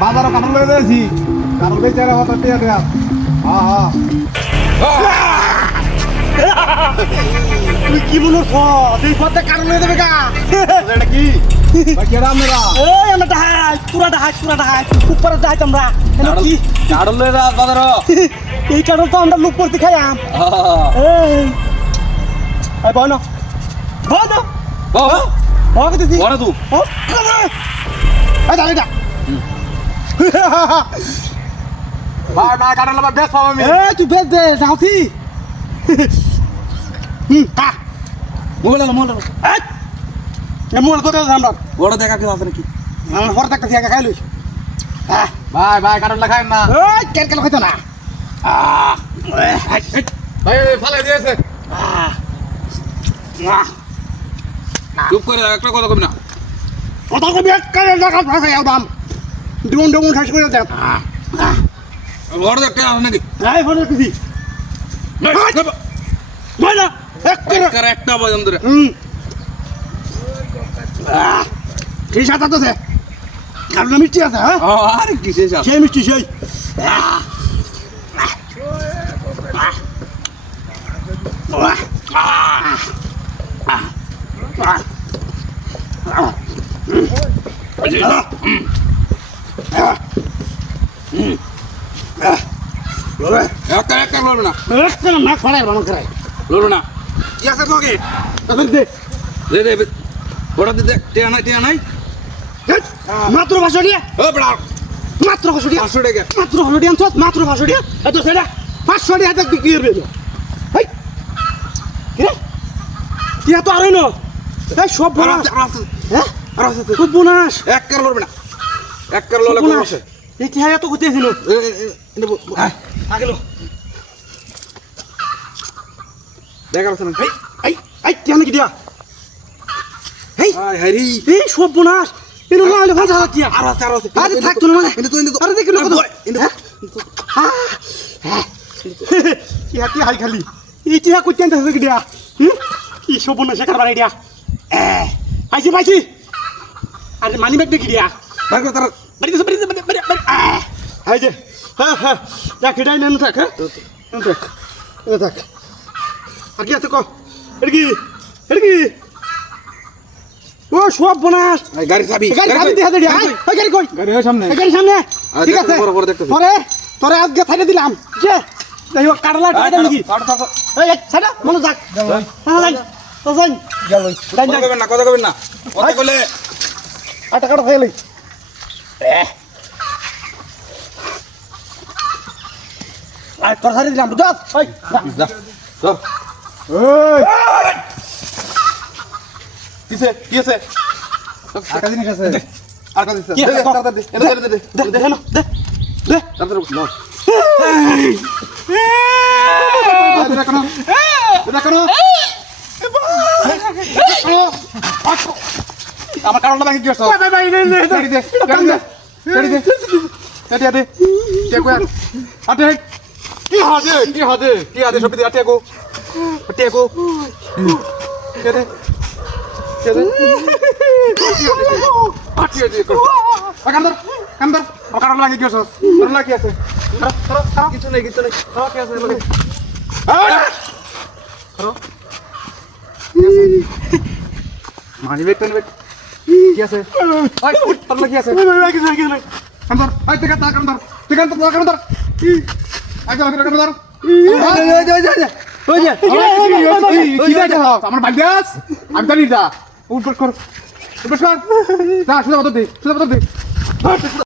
বাজারে কাপড় লয়ে যাইছি কাপড় বেচে আর হতো টিয়া টিয়া তুই কি বলো এই পথে কারণ হয়ে দেবে গা এটা কি ভাই কেডা আমরা এই আমরা ডাহাই পুরা ডাহাই খুব পরে ডাহাই আমরা এনো কি কাপড় লয়ে যা বাজারে এই কারণ তো আমরা লুক করতে খাইয়াম এই বয় না বাবা কইতেছি বড় তুই এই দাঁড়া এটা ভাই ভাই কাপড় লবা বেশ পাবো আমি এই তুই বেচ দে যাওতি কা মোবাইল এই এ মোবাইল তো আমরা বড় দেখা কি আছে নাকি আমার হর দেখতে একা খাইলই ভাই ভাই কাপড় লাগাই না এই কেন খাইতো না ভাই ফালাই দিয়েছে চুপ করে একটা কথা কবি না কথা কবি করে দেখা ভাষা দাম ডুমন ঠাস করে দেন বড় একটা আছে নাকি এই ফোন দিছি বলা একটা বাজাম ধরে কি সাথে তো সে কারণ মিষ্টি আছে হ্যাঁ আরে কিসে সব সেই মিষ্টি সেই একটা বলবো না না খড়াই বানো করে বলবো না কি আছে তোকে দে দে বড় দে টিয়া নাই মাত্র 500 টাকা ও বড় মাত্র 500 টাকা 500 টাকা মাত্র 500 টাকা আনছস মাত্র 500 টাকা এত সেটা 500 টাকা দেখ বিক্রি করবে হেই কি রে কি এত আরে না এই সব বড় হ্যাঁ খুব বোনাস এক কার লড়বে না এক কার লড়লে কোন আছে এই কি এত কইতে ছিল আগেলো দেখা আছে না এই এই এই কেন কি দিয়া এই হাই হারি এই সব বোনাস এনো লালে ভাজা হাতিয়া আর আছে আরে থাক তো না আরে দেখি লোক কি হাতি হাই খালি এই কি কইতে আনতে কি দিয়া কি সব বোনাস কার বাড়ি দিয়া পাইছি আরে মানি ব্যাগ দেখি দিয়া ভাগ কর বাড়ি এই যে হ্যাঁ যা খিটাই নেন থাক হ্যাঁ থাক আর কি আছে কো এটা কি ও সব বোনাস গাড়ি চাবি গাড়ি দেখা দে ওই গাড়ি কই গাড়ি সামনে গাড়ি সামনে ঠিক দেখতে আছে বড় দেখতে পরে তোরে আজকে ফাইলে দিলাম যে যাই হোক কাটলা টাকা দেন নাকি এই ছাড়া মনে যাক হ্যাঁ তো যাই কথা কবেন না কথা কইলে টাকা খাইলে আই তোর সারি দিলাম বুঝছ ওই যা ধর ওই কি আছে টাকা জিনিস আছে আর কাজ আছে কি আছে? দে তারপরে নাও আমার কারণটা ব্যাংকে কি কি হাতে সব দিয়ে আটিয়াকো কিছু নেই মানি ব্যাগ কি আছে কি আছে আমার ভাই আমি জানি যা উঠ কর যা সুদা বদল দে